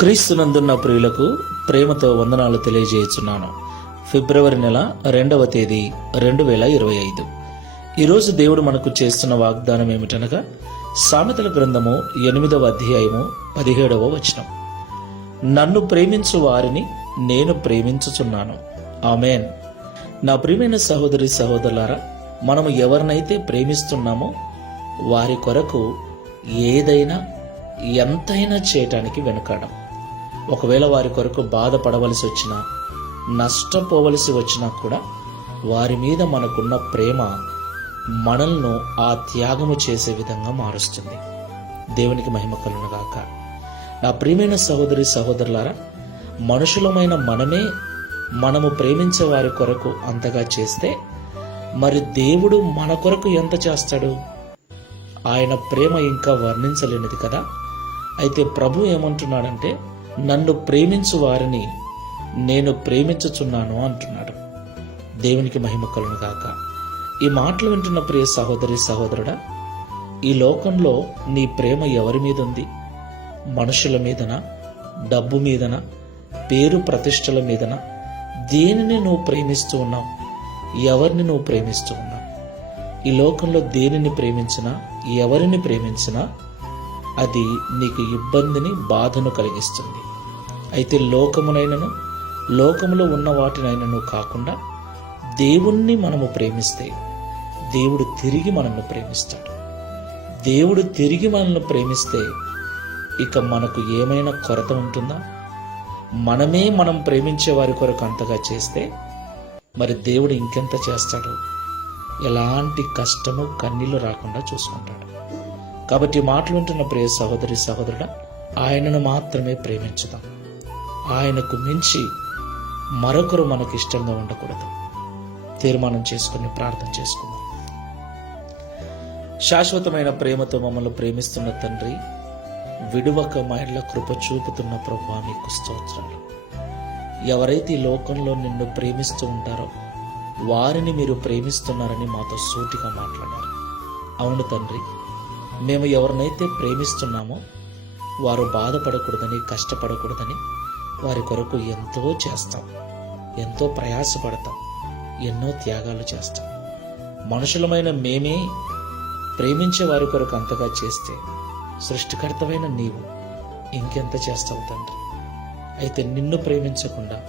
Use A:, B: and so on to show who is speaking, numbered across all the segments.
A: క్రీస్తునందున్న ప్రియులకు ప్రేమతో వందనాలు తెలియజేయుచున్నాను. ఫిబ్రవరి నెల రెండవ తేదీ రెండు వేల ఇరవై ఐదు. ఈరోజు దేవుడు మనకు చేస్తున్న వాగ్దానం ఏమిటనగా సామెతల గ్రంథము ఎనిమిదవ అధ్యాయము పదిహేడవ వచనం. నన్ను ప్రేమించు వారిని నేను ప్రేమించుచున్నాను. ఆమెన్. నా ప్రియమైన సహోదరి సహోదరులారా మనము ఎవరినైతే ప్రేమిస్తున్నామో వారి కొరకు ఏదైనా ఎంతైనా చేయటానికి వెనుకాడం. ఒకవేళ వారి కొరకు బాధపడవలసి వచ్చినా నష్టపోవలసి వచ్చినా కూడా వారి మీద మనకున్న ప్రేమ మనల్ని ఆ త్యాగము చేసే విధంగా మారుస్తుంది. దేవునికి మహిమ కలుగునగాక నా ప్రియమైన సహోదరి సహోదరులారా మనుషులమైన మనమే మనము ప్రేమించే వారి కొరకు అంతగా చేస్తే మరి దేవుడు మన కొరకు ఎంత చేస్తాడు? ఆయన ప్రేమ ఇంకా వర్ణించలేనిది కదా? అయితే ప్రభు ఏమంటున్నాడంటే నన్ను ప్రేమించు వారిని నేను ప్రేమించుచున్నాను అంటున్నాడు. దేవునికి మహిమ కలును గాక. ఈ మాటలు వింటున్న ప్రియ సహోదరి సహోదరుడా ఈ లోకంలో నీ ప్రేమ ఎవరి మీద ఉంది మనుషుల మీదనా? డబ్బు మీదనా? పేరు ప్రతిష్టల మీదనా? దేనిని నువ్వు ప్రేమిస్తూ ఉన్నావు? ఎవరిని నువ్వు ప్రేమిస్తూ ఉన్నావు? ఈ లోకంలో దేనిని ప్రేమించినా ఎవరిని ప్రేమించినా అది నీకు ఇబ్బందిని బాధను కలిగిస్తుంది. అయితే లోకమునైనను లోకములో ఉన్న వాటినైనను కాకుండా దేవుణ్ణి మనము ప్రేమిస్తే దేవుడు తిరిగి మనల్ని ప్రేమిస్తాడు. దేవుడు తిరిగి మనల్ని ప్రేమిస్తే ఇక మనకు ఏమైనా కొరత ఉంటుందా? మనమే మనం ప్రేమించే వారి కొరకు అంతగా చేస్తే మరి దేవుడు ఇంకెంత చేస్తాడు? ఎలాంటి కష్టము కన్నీళ్ళు రాకుండా చూసుకుంటాడు. కాబట్టి మాటలు వింటున్న ప్రియ సహోదరి సహోదరుడ ఆయనను మాత్రమే ప్రేమించుదాం. ఆయనకు మించి మరొకరు మనకు ఇష్టంగా ఉండకూడదు. తీర్మానం చేసుకుని ప్రార్థన చేసుకుందాం. శాశ్వతమైన ప్రేమతో మమ్మల్ని ప్రేమిస్తున్న తండ్రి విడువక మైళ్ళ కృప చూపుతున్న ప్రభు నీకు స్తోత్రాలు. ఎవరైతే ఈ లోకంలో నిన్ను ప్రేమిస్తూ ఉంటారో వారిని మీరు ప్రేమిస్తున్నారని మాతో సూటిగా మాట్లాడారు. అవును తండ్రి మేము ఎవరినైతే ప్రేమిస్తున్నామో వారు బాధపడకూడదని కష్టపడకూడదని వారి కొరకు ఎంతో చేస్తాం. ఎంతో ప్రయాసపడతాం. ఎన్నో త్యాగాలు చేస్తాం. మనుషులమైన మేమే ప్రేమించే వారి కొరకు అంతగా చేస్తే సృష్టికర్తమైన నీవు ఇంకెంత చేస్తావు తండ్రి? అయితే నిన్ను ప్రేమించకుండా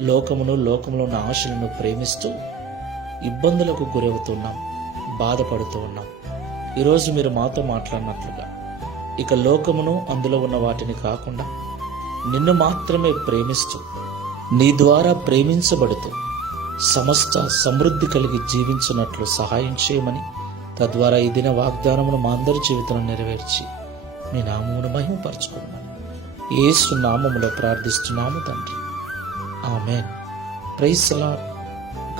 A: లోకమును లోకంలో ఉన్న ఆశలను ప్రేమిస్తూ ఇబ్బందులకు గురవుతున్నాం బాధపడుతూ ఉన్నాం. ఈరోజు మీరు మాతో మాట్లాడినట్లుగా ఇక లోకమును అందులో ఉన్న వాటిని కాకుండా నిన్ను మాత్రమే ప్రేమిస్తూ నీ ద్వారా ప్రేమించబడుతూ సమస్త సమృద్ధి కలిగి జీవించినట్లు సహాయం చేయమని తద్వారా ఈ దిన వాగ్దానమును మా అందరి జీవితంలో నెరవేర్చి మీ నామమును మహిమపరచుకున్నాను. ఏసు నామములో ప్రార్థిస్తున్నాము తండ్రి. Amen. Praise Lord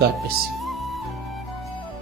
A: God bless you.